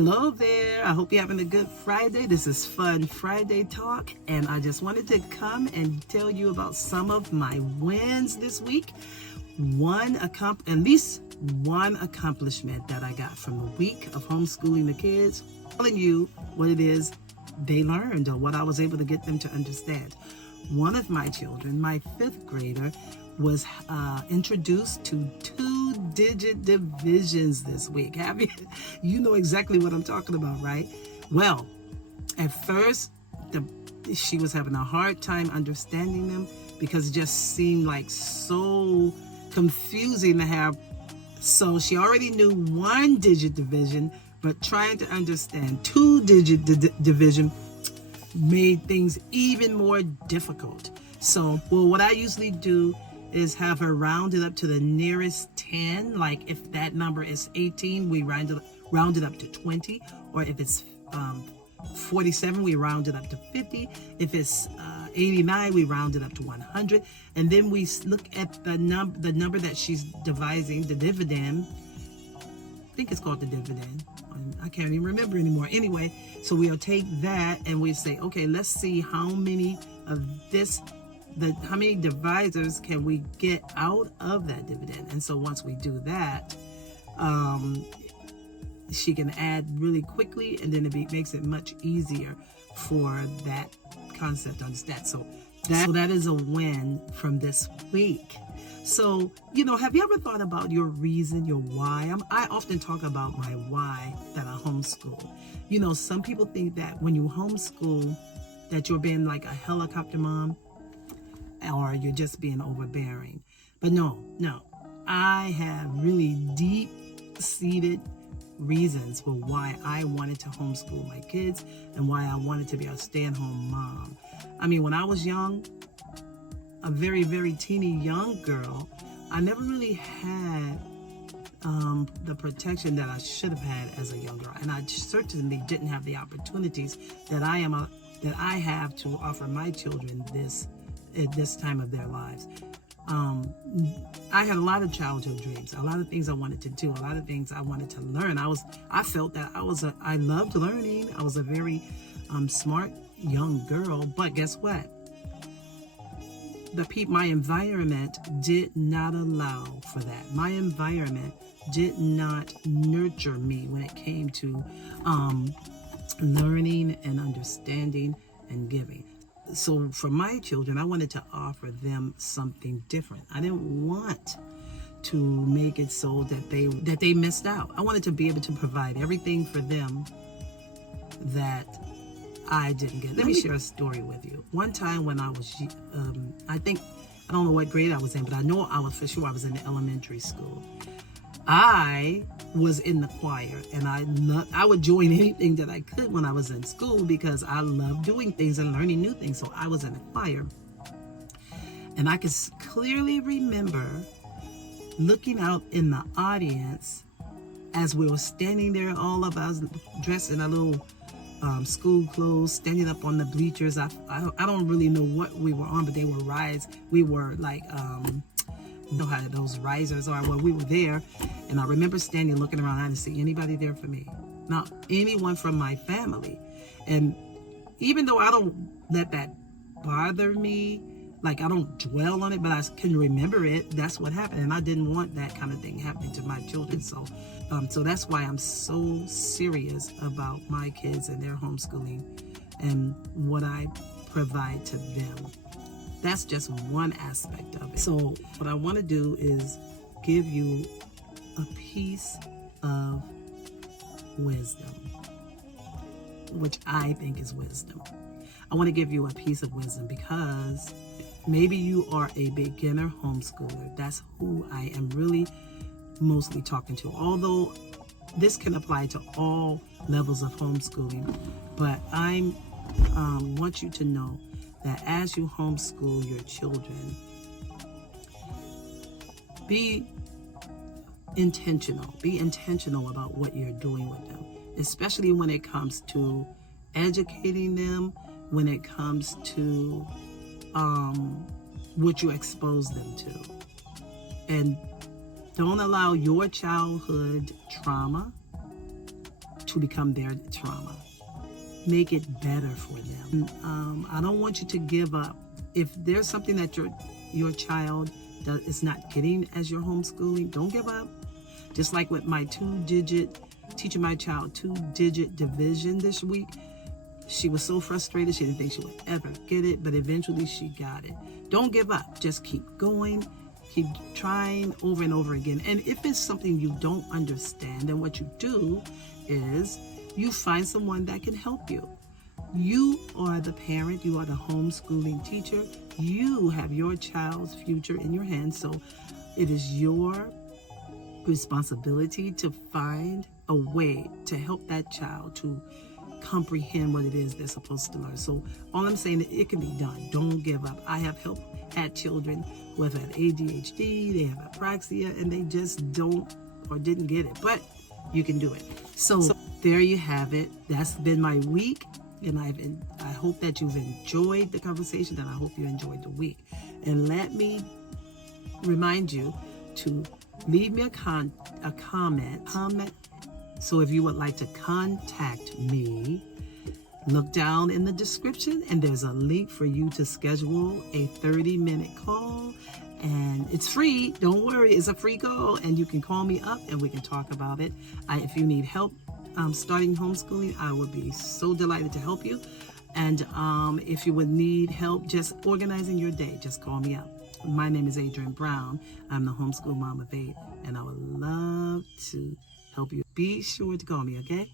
Hello there. I hope you're having a good Friday. This is Fun Friday Talk, and I just wanted to come and tell you about some of my wins this week. At least one accomplishment that I got from the week of homeschooling the kids, telling you what it is they learned or what I was able to get them to understand. One of my children, my 5th grader, was introduced to 2-digit divisions this week. You know exactly what I'm talking about, right? Well, at first, she was having a hard time understanding them because it just seemed like so confusing to have. So she already knew 1-digit division, but trying to understand 2-digit division made things even more difficult. So, what I usually do is have her round it up to the nearest 10. Like if that number is 18, we round it up to 20. Or if it's 47, we round it up to 50. If it's 89, we round it up to 100. And then we look at the number that she's devising, the dividend. I think it's called the dividend. I can't even remember anymore. Anyway, so we'll take that and we say, okay, let's see how many of how many divisors can we get out of that dividend. And so once we do that, she can add really quickly, and then it makes it much easier for that concept to understand. So that is a win from this week. So, have you ever thought about your reason, your why? I often talk about my why that I homeschool. Some people think that when you homeschool, that you're being like a helicopter mom, or you're just being overbearing. But no. I have really deep-seated reasons for why I wanted to homeschool my kids and why I wanted to be a stay-at-home mom. When I was young, a very, very teeny young girl, I never really had the protection that I should have had as a young girl. And I certainly didn't have the opportunities that I have to offer my children at this time of their lives. I had a lot of childhood dreams, a lot of things I wanted to do, a lot of things I wanted to learn. I felt that I loved learning. I was a very smart young girl, but guess what? My environment did not allow for that. My environment did not nurture me when it came to learning and understanding and giving. So for my children, I wanted to offer them something different. I didn't want to make it so that they missed out. I wanted to be able to provide everything for them that I didn't get. Let me share a story with you. One time when I was, I don't know what grade I was in, but I know I was in the elementary school. I was in the choir, and I would join anything that I could when I was in school because I loved doing things and learning new things. So I was in the choir, and I can clearly remember looking out in the audience as we were standing there, all of us dressed in our little school clothes, standing up on the bleachers. I don't really know what we were on, but they were rides. We were like, know how those risers are. Well, we were there, and I remember standing looking around. I didn't see anybody there for me, not anyone from my family. And even though I don't let that bother me, like I don't dwell on it, but I can remember it, that's what happened, and I didn't want that kind of thing happening to my children. So that's why I'm so serious about my kids and their homeschooling and what I provide to them. That's just one aspect of it. So what I want to do is give you a piece of wisdom, which I think is wisdom. I want to give you a piece of wisdom because maybe you are a beginner homeschooler. That's who I am really mostly talking to. Although this can apply to all levels of homeschooling, but I want you to know that as you homeschool your children, be intentional. Be intentional about what you're doing with them, especially when it comes to educating them, when it comes to what you expose them to. And don't allow your childhood trauma to become their trauma. Make it better for them. I don't want you to give up. If there's something that your child is not getting as you're homeschooling, don't give up. Just like with my teaching my child 2-digit division this week, she was so frustrated. She didn't think she would ever get it, but eventually she got it. Don't give up. Just keep going. Keep trying over and over again. And if it's something you don't understand, then what you do is you find someone that can help you. You are the parent. You are the homeschooling teacher. You have your child's future in your hands. So it is your responsibility to find a way to help that child to comprehend what it is they're supposed to learn. So all I'm saying is it can be done. Don't give up. I have had children who have had ADHD, they have apraxia, and they just don't or didn't get it. But you can do it. So there you have it. That's been my week, and I hope that you've enjoyed the conversation, and I hope you enjoyed the week. And let me remind you to leave me a comment. So if you would like to contact me, look down in the description and there's a link for you to schedule a 30-minute call. And it's free. Don't worry, it's a free call. And you can call me up and we can talk about it. If you need help starting homeschooling, I would be so delighted to help you. And if you would need help just organizing your day, just call me up. My name is Adrienne Brown. I'm the Homeschool Mom of 8, and I would love to help you. Be sure to call me, okay?